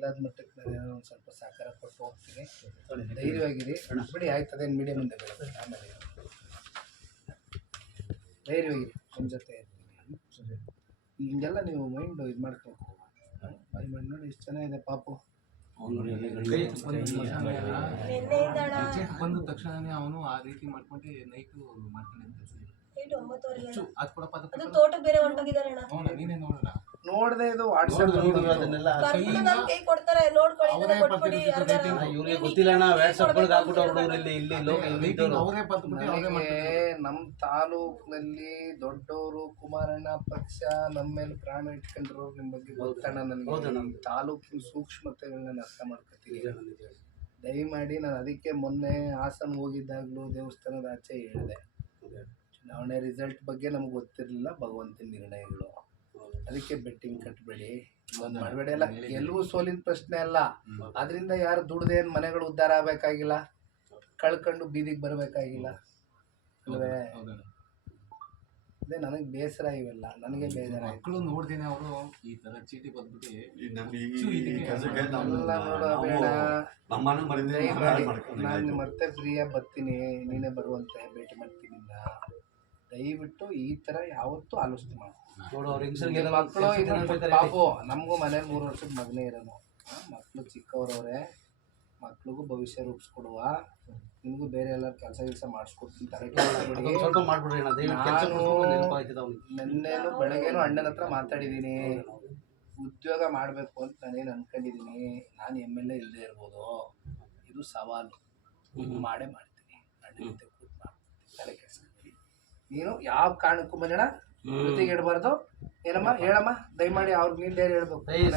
ಕೈಲಾದ ಮಟ್ಟಕ್ಕೆ ನಾನು ಒಂದು ಸ್ವಲ್ಪ ಸಹಕಾರ ಕೊಟ್ಟು ಹೋಗ್ತೀನಿ. ಧೈರ್ಯವಾಗಿರಿ, ಬಿಡಿ ಆಯ್ತದೆ ಮೀಡಿಯಾ ಮುಂದೆ ಬರುತ್ತೆ. ಆಮೇಲೆ ಧೈರ್ಯವಾಗಿರಿ, ನಿಮ್ಮ ಜೊತೆ ಇರ್ತೀನಿ. ಹಿಂಗೆಲ್ಲ ನೀವು ಮೈಂಡ್ ಇದು ಮಾಡ್ಕೋಬೇಕು. ನೋಡಿ ಇಷ್ಟು ಚೆನ್ನಾಗಿದೆ ಪಾಪು. ಬಂದ ತಕ್ಷಣನೇ ಅವನು ಆ ರೀತಿ ಮಾಡ್ಕೊಂಡು ನೈಟು ತೋಟ ಬೇರೆ ಹೊಂಟೋಗಿದ್ದಾರೆ. ನೀನೇ ನೋಡೋಣ ನೋಡದೆ ಇದು ವಾಟ್ಸಪ್ ಕೊಡ್ತಾರೆ, ಇವ್ರಿಗೆ ಗೊತ್ತಿಲ್ಲ ಅಣ್ಣ, ವಾಟ್ಸಪ್ ನಮ್ಮ ತಾಲೂಕಿನಲ್ಲಿ ದೊಡ್ಡವರು ಕುಮಾರಣ್ಣ ಪಕ್ಷ ನಮ್ಮ ಮೇಲೆ ಪ್ರಾಣ ಇಟ್ಕೊಂಡ್ರು. ನಿಮ್ಮ ಬಗ್ಗೆ ಗೊತ್ತಣ್ಣ ನನಗೆ. ನಮ್ಮ ತಾಲೂಕಿನ ಸೂಕ್ಷ್ಮತೆಗಳನ್ನ ಅರ್ಥ ಮಾಡ್ಕೊತೀವಿ. ದಯಮಾಡಿ ನಾನು ಅದಕ್ಕೆ ಮೊನ್ನೆ ಹಾಸನ ಹೋಗಿದ್ದಾಗಲೂ ದೇವಸ್ಥಾನದ ಆಚೆ ಹೇಳಿದೆ, ಚುನಾವಣೆ ರಿಸಲ್ಟ್ ಬಗ್ಗೆ ನಮ್ಗೆ ಗೊತ್ತಿರಲಿಲ್ಲ, ಭಗವಂತನ ನಿರ್ಣಯಗಳು. ಅದಕ್ಕೆ ಬೆಟ್ಟಿಂಗ್ ಕಟ್ಟಬೇಡಿ, ಒಂದು ಮಾಡಬೇಡಿ. ಎಲ್ಲ ಗೆಲುವು ಸೋಲಿನ ಪ್ರಶ್ನೆ ಅಲ್ಲ. ಅದರಿಂದ ಯಾರು ದುಡ್ದೇನು ಮನೆಗಳು ಉದ್ಧಾರ ಆಗಬೇಕಾಗಿಲ್ಲ, ಕಳ್ಕೊಂಡು ಬೀದಿಗೆ ಬರಬೇಕಾಗಿಲ್ಲ ಅಲ್ವೇ? ಅದೇ ನನಗೆ ಬೇಸರ ಇವೆಲ್ಲ, ನನಗೆ ಬೇಜಾರ. ಮಕ್ಕಳು ನೋಡ್ದೇನೆ ಅವರು ಈ ತರ ಚೀಟಿ ಬಂದ್ಬಿಟ್ಟು ನಾನು ಮತ್ತೆ ಫ್ರೀಯಾಗಿ ಬರ್ತೀನಿ, ನೀನೇ ಬರುವಂತೆ ಭೇಟಿ ಮಾಡ್ತೀನಿ. ದಯವಿಟ್ಟು ಈ ತರ ಯಾವತ್ತೂ ಆಲೋಚನೆ ಮಾಡಿ. ಮಕ್ಕಳು ಪಾಪು, ನಮಗೂ ಮನೇಲಿ 3 ವರ್ಷದ ಮಗನೇ ಇರೋನು. ಮಕ್ಕಳು ಚಿಕ್ಕವರವ್ರೆ, ಮಕ್ಳಿಗೂ ಭವಿಷ್ಯ ರೂಪಿಸ್ಕೊಡುವ. ನಿಮಗೂ ಬೇರೆ ಎಲ್ಲ ಕೆಲಸ ಮಾಡಿಸ್ಕೊಡ್ತೀನಿ. ನೆನ್ನೆನು ಬೆಳಗ್ಗೆನೂ ಅಣ್ಣನ ಹತ್ರ ಮಾತಾಡಿದ್ದೀನಿ. ಉದ್ಯೋಗ ಮಾಡಬೇಕು ಅಂತ ನಾನೇನು ಅನ್ಕೊಂಡಿದ್ದೀನಿ. ನಾನು MLA ಇಲ್ಲದೆ ಇರ್ಬೋದು, ಇದು ಸವಾಲು. ಮಾಡೇ ಮಾಡ್ತೀನಿ. ಅಣ್ಣನ ಜೊತೆ ಕೂತ್ ಮಾಡ್ತೀನಿ, ತಲೆ ಕೆಡಿಸ್ಕೊತೀನಿ. ನೀನು ಯಾವ ಕಾರಣಕ್ಕೂ ಬಂದಣ ಜೊತೆಗೆ ಇಡಬಾರ್ದು. ಏನಮ್ಮ ಹೇಳಮ್ಮ, ದಯಮಾಡಿ ಅವ್ರಿಗೆ ನೀನು ಧೈರ್ಯ ಹೇಳ್ಬೇಕು.